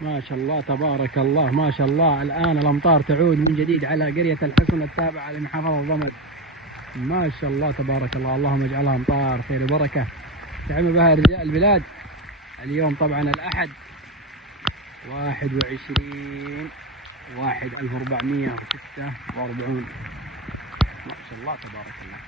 ما شاء الله تبارك الله، ما شاء الله. الآن الأمطار تعود من جديد على قرية الحسن التابعة لمحافظة ضمد. ما شاء الله تبارك الله، اللهم اجعلها أمطار خير وبركة تعم بها البلاد. اليوم طبعا الأحد 21/1/1446. ما شاء الله تبارك الله.